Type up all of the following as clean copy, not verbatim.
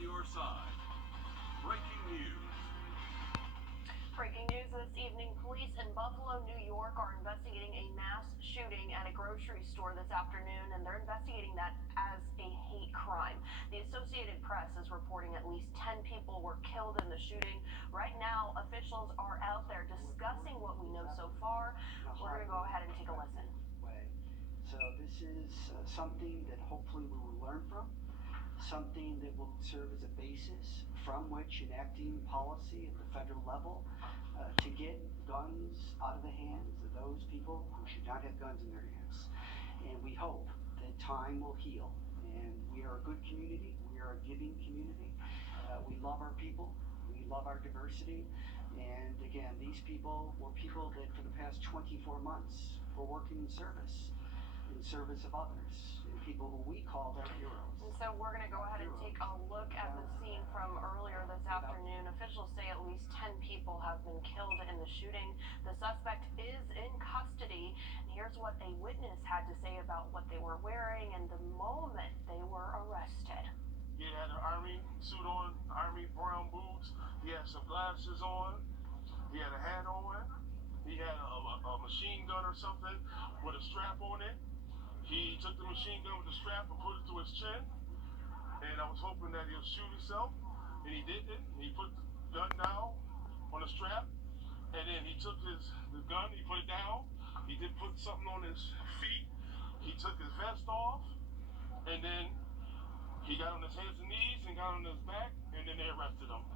on your side. Breaking news. Breaking news this evening, police in Buffalo, New York are investigating a mass shooting at a grocery store this afternoon, and they're investigating that as a hate crime. The Associated Press is reporting at least 10 people were killed in the shooting. Right now, officials are out there discussing what we know so far. We're going to go ahead and take a listen. So this is something that hopefully we will learn from, something that will serve as a basis from which enacting policy at the federal level to get guns out of the hands of those people who should not have guns in their hands. And we hope that time will heal. And we are a good community. We are a giving community. We love our people. We love our diversity. And again, these people were people that for the past 24 months were working in service of others, and people who we called our heroes. And so we're going to go ahead and take a look at the scene from earlier this afternoon. Officials say at least 10 people have been killed in the shooting. The suspect is in custody. And here's what a witness had to say about what they were wearing and the moment they were arrested. He had an army suit on, army brown boots. He had some glasses on. He had a hat on. He had a machine gun or something with a strap on it. He took the machine gun with the strap and put it to his chin. And I was hoping that he'll shoot himself. And he didn't. He put the gun down on the strap. And then he took the gun, he put it down. He did put something on his feet. He took his vest off. And then he got on his hands and knees and got on his back. And then they arrested him.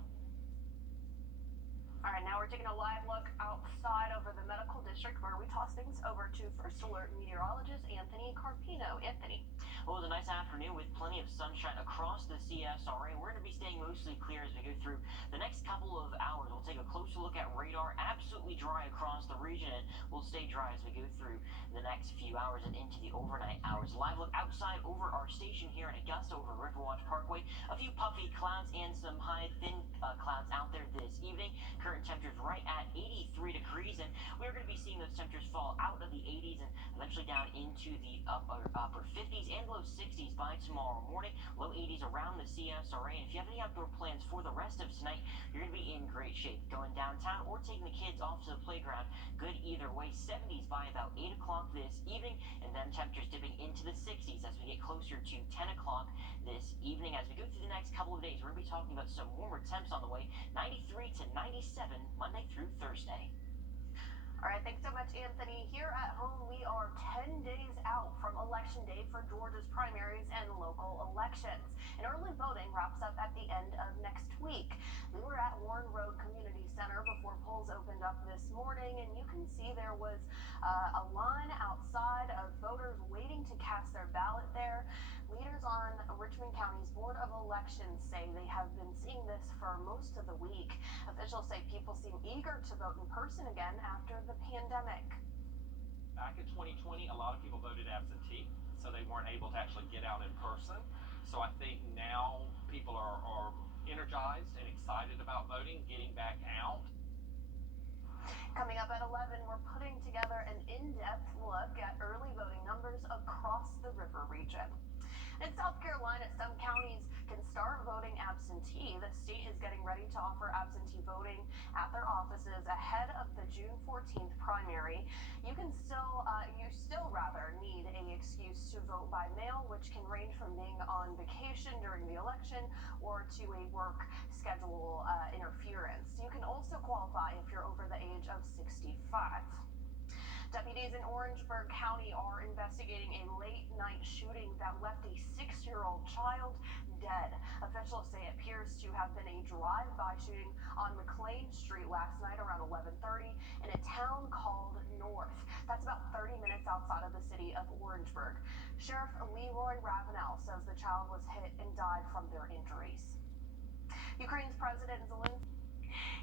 All right, now we're taking a live look outside over the medical district where we toss things over to First Alert meteorologist Anthony Carpino. Anthony. Well, it was a nice afternoon with plenty of sunshine across the CSRA. We're going to be staying mostly clear as we go through the next couple of hours. We'll take a closer look at radar. Absolutely dry across the region, and we'll stay dry as we go through the next few hours and into the overnight hours. Live look outside over our station here in Augusta over Riverwatch Parkway. A few puffy clouds and some high, thin clouds out there this evening. Current temperatures right at 83 degrees, and we're going to be seeing those temperatures fall out of the 80s and eventually down into the upper 50s and low 60s by tomorrow morning. Low 80s around the CSRA. And if you have any outdoor plans for the rest of tonight, you're going to be in great shape. Going downtown or taking the kids off to the playground, good either way. 70s by about 8 o'clock this evening, and then temperatures dipping into the 60s as we get closer to 10 o'clock this evening. As we go through the next couple of days, we're going to be talking about some warmer temps on the way. 93 to 97 Monday through Thursday. All right, thanks so much, Anthony. Here at home, we are 10 days out from Election Day for Georgia's primaries and local elections. And early voting wraps up at the end of next week. We were at Warren Road Community Center before polls opened up this morning, and you can see there was a line outside of voters waiting to cast their ballot there. Leaders on Richmond County's Board of Elections say they have been seeing this for most of the week. Officials say people seem eager to vote in person again after the pandemic. Back in 2020, a lot of people voted absentee, so they weren't able to actually get out in person. So I think now people are energized and excited about voting, getting back out. Coming up at 11, we're putting together an in-depth look at early voting numbers across the river region. In South Carolina, some counties can start voting absentee. The state is getting ready to offer absentee voting at their offices ahead of the June 14th primary. You still rather need an excuse to vote by mail, which can range from being on vacation during the election or to a work schedule interference. You can also qualify if you're over the age of 65. Deputies in Orangeburg County are investigating a late-night shooting that left a 6-year-old child dead. Officials say it appears to have been a drive-by shooting on McLean Street last night around 11:30 in a town called North. That's about 30 minutes outside of the city of Orangeburg. Sheriff Leroy Ravenel says the child was hit and died from their injuries. Ukraine's President Zelensky.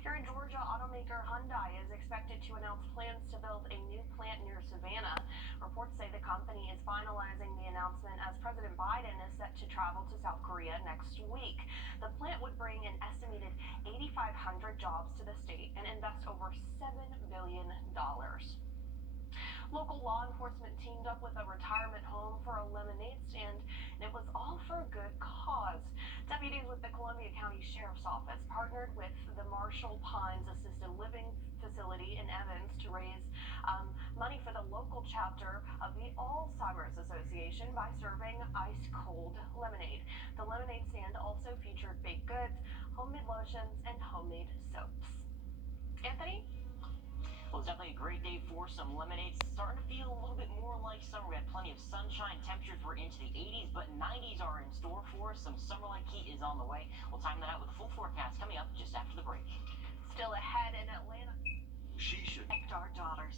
Here in Georgia, automaker Hyundai is expected to announce plans to build a new plant near Savannah. Reports say the company is finalizing the announcement as President Biden is set to travel to South Korea next week. The plant would bring an estimated 8,500 jobs to the state and invest over $7 billion. Local law enforcement teamed up with a retirement home for a lemonade stand, and it was all for a good cause. Deputies with the Columbia County Sheriff's Office partnered with the Marshall Pines Assisted Living Facility in Evans to raise money for the local chapter of the Alzheimer's Association by serving ice cold lemonade. The lemonade stand also featured baked goods, homemade lotions, and homemade soaps. Anthony? Well, it's definitely a great day for some lemonade. Starting to feel a little bit more like summer. We had plenty of sunshine. Temperatures were into the 80s, but 90s are in store for us. Some summer-like heat is on the way. We'll time that out with a full forecast coming up just after the break. Still ahead in Atlanta. She should. Protect our daughters.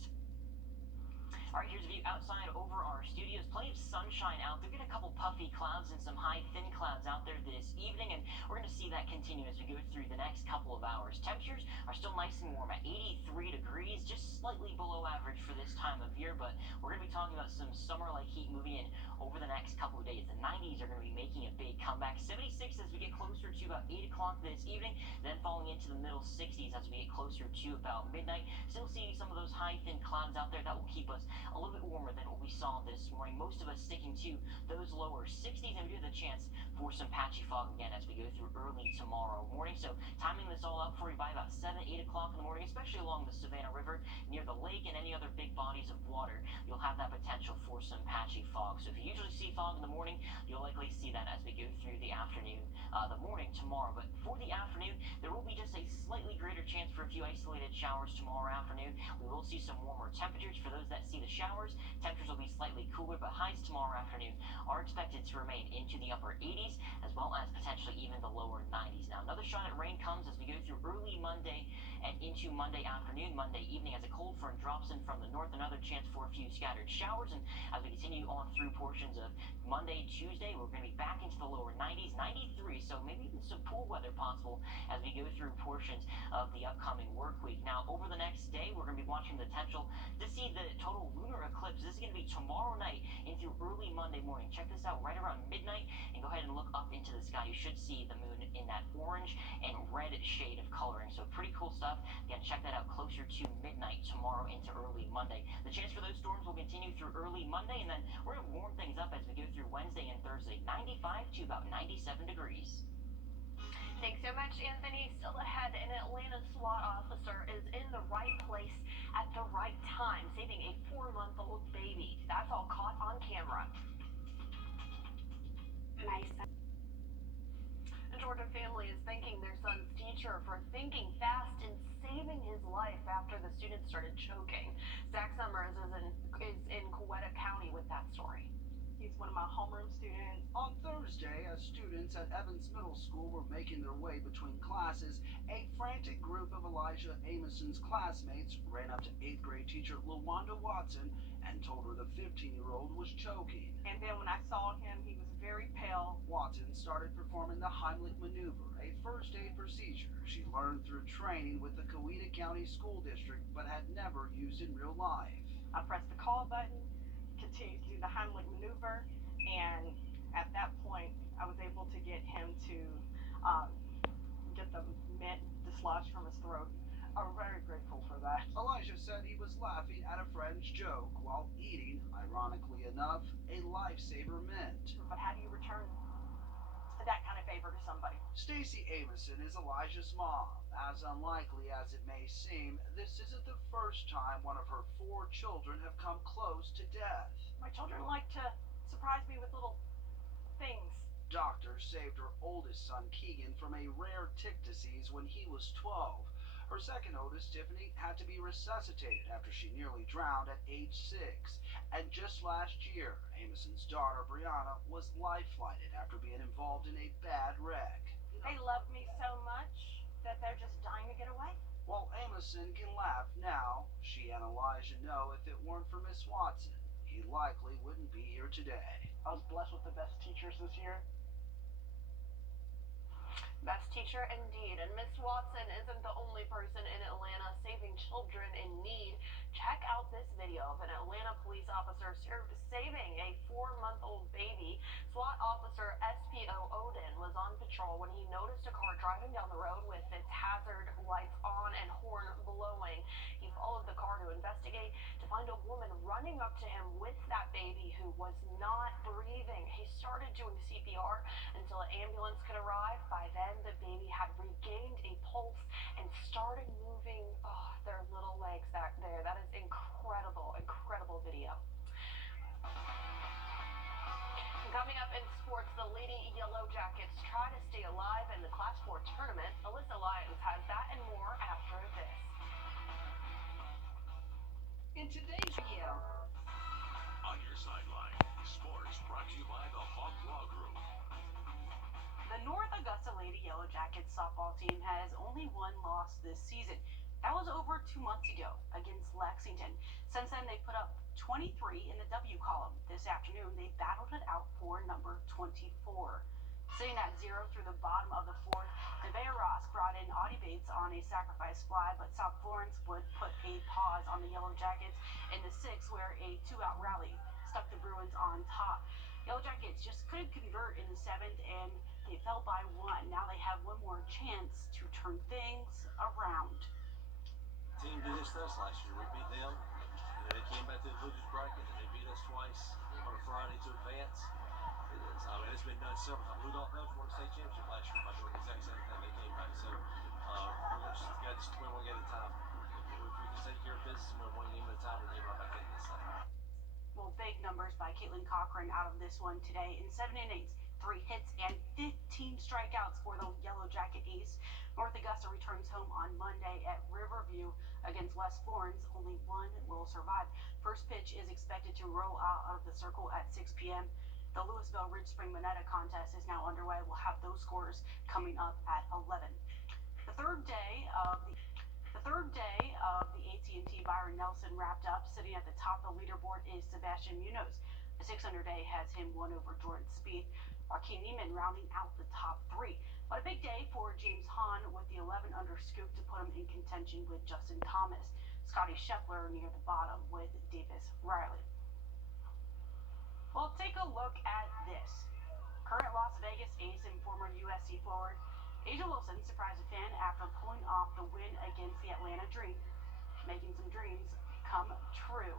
All right, here's a view outside over our studios. Plenty of sunshine out there. Get a couple puffy clouds and some high, thin clouds out there this evening, and we're going to see that continue as we go through the next couple of hours. Temperatures are still nice and warm at 83 degrees, just slightly below average for this time of year, but we're going to be talking about some summer-like heat moving in over the next couple of days. The 90s are going to be making a big comeback. 76 as we get closer to about 8 o'clock this evening, then falling into the middle 60s as we get closer to about midnight. Still seeing some of those high, thin clouds out there. That will keep us a little bit warmer than what we saw this morning. Most of us sticking to those lower 60s, and we do have the chance for some patchy fog again as we go through early tomorrow morning. So timing this all out for you by about 7, 8 o'clock in the morning, especially along the Savannah River, near the lake and any other big bodies of water, you'll have that potential for some patchy fog. So if you usually see fog in the morning, you'll likely see that as we go through the afternoon, the morning tomorrow. But for the afternoon, there will be just a slightly greater chance for a few isolated showers tomorrow afternoon. We will see some warmer temperatures. For those that see the showers, temperatures will be slightly cooler, but highs tomorrow afternoon are expected to remain into the upper 80s, as well as potentially even the lower 90s. Now, another shot at rain comes as we go through early Monday and into Monday afternoon, Monday evening, as a cold front drops in from the north. Another chance for a few scattered showers, and as we continue on through portions of Monday, Tuesday, we're going to be back into the lower 90s, 93, so maybe even some pool weather possible as we go through portions of the upcoming work week. Now, over the next day, we're going to be watching the potential to see the total lunar eclipse. This is going to be tomorrow night into early Monday morning. Check this out right around midnight, and go ahead and look up into the sky. You should see the moon in that orange and red shade of coloring, so pretty cool stuff. Again, check that out closer to midnight tomorrow into early Monday. The chance for those storms will continue through early Monday, and then we're going to warm things up as we go through Wednesday and Thursday, 95 to about 97 degrees. Thanks so much, Anthony. Still ahead, an Atlanta SWAT officer is in the right place at the right time, saving a 4-month-old baby. That's all caught on camera. Nice. A Georgia family is thanking their son's teacher for thinking fast and saving his life after the student started choking. Zach Summers is in Coweta County with that story. He's one of my homeroom students. On Thursday, as students at Evans Middle School were making their way between classes, a frantic group of Elijah Amoson's classmates ran up to 8th grade teacher LaWanda Watson and told her the 15-year-old was choking. And then when I saw him, he was very pale. Watson started performing the Heimlich maneuver, a first aid procedure she learned through training with the Coweta County School District but had never used in real life. I pressed the call button, continued to do the Heimlich maneuver, and at that point, I was able to get him to get the mint dislodged from his throat. I'm very grateful for that. Elijah said he was laughing at a friend's joke while eating, ironically enough, a lifesaver mint. But how do you return that kind of favor to somebody? Stacy Amoson is Elijah's mom. As unlikely as it may seem, this isn't the first time one of her 4 children have come close to death. My children like to surprise me with little things. Doctors saved her oldest son Keegan from a rare tick disease when he was 12. Her second oldest, Tiffany, had to be resuscitated after she nearly drowned at age 6. And just last year, Amoson's daughter, Brianna, was life-flighted after being involved in a bad wreck. They love me so much that they're just dying to get away. While Amoson can laugh now, she and Elijah know if it weren't for Miss Watson, he likely wouldn't be here today. I was blessed with the best teachers this year. Best teacher indeed, and Miss Watson isn't the only person in Atlanta saving children in need. Check out this video of an Atlanta police officer saving a 4-month-old baby. SWAT officer SPO Odin was on patrol when he noticed a car driving down the road with its hazard lights on and horn blowing. He followed the car to investigate to find a woman running up to him with that baby who was not breathing. He started doing CPR until until an ambulance could arrive. By then, the baby had regained a pulse and started moving their little legs back there. That is incredible, incredible video. Coming up in sports, the Lady Yellow Jackets try to stay alive in the Class 4 tournament. Alyssa Lyons has that and more after this. In today's video. On your sideline, sports brought to you by the Hawk Law Group. The North Augusta Lady Yellow Jackets softball team has only one loss this season. That was over 2 months ago against Lexington. Since then, they put up 23 in the W column. This afternoon, they battled it out for number 24. Sitting at 0 through the bottom of the fourth, Nevaeh Ross brought in Audie Bates on a sacrifice fly, but South Florence would put a pause on the Yellow Jackets in the sixth, where a 2-out rally stuck the Bruins on top. Yellow Jackets just couldn't convert in the seventh, and they fell by 1. Now they have one more chance to turn things around. Team did this to us last year. We beat them. They came back to the losers bracket and they beat us twice on a Friday to advance. It's been done several times. Rudolph Belgium won the state championship last year by doing the exact same thing. They came back. So we're going to just win one game at a time. If we can take care of business and win one game at a time, we're getting right back into this thing. Well, big numbers by Caitlin Cochran out of this one today. In 7 innings, 3 hits and 15 strikeouts for the Yellow Jacket ace. North Augusta returns home on Monday at Riverview against West Florence. Only one will survive. First pitch is expected to roll out of the circle at 6 p.m. The Louisville Ridge Spring Moneta contest is now underway. We'll have those scores coming up at 11. The third day of the AT&T Byron Nelson wrapped up. Sitting at the top of the leaderboard is Sebastian Munoz. The 600-day has him won over Jordan Spieth. Joaquin Niemann rounding out the top 3. But a big day for James Hahn with the 11-under scoop to put him in contention with Justin Thomas. Scotty Scheffler near the bottom with Davis Riley. Well, take a look at this. Current Las Vegas ace and former USC forward A'ja Wilson surprised a fan after pulling off the win against the Atlanta Dream, making some dreams come true.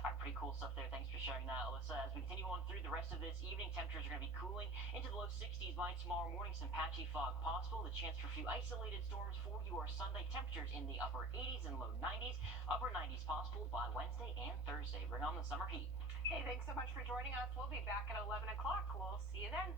All right, pretty cool stuff there. Thanks for sharing that, Alyssa. As we continue on through the rest of this evening, temperatures are going to be cooling into the low 60s by tomorrow morning. Some patchy fog possible. The chance for a few isolated storms for your Sunday. Temperatures in the upper 80s and low 90s. Upper 90s possible by Wednesday and Thursday. Bring on the summer heat. Hey, thanks so much for joining us. We'll be back at 11 o'clock. We'll see you then.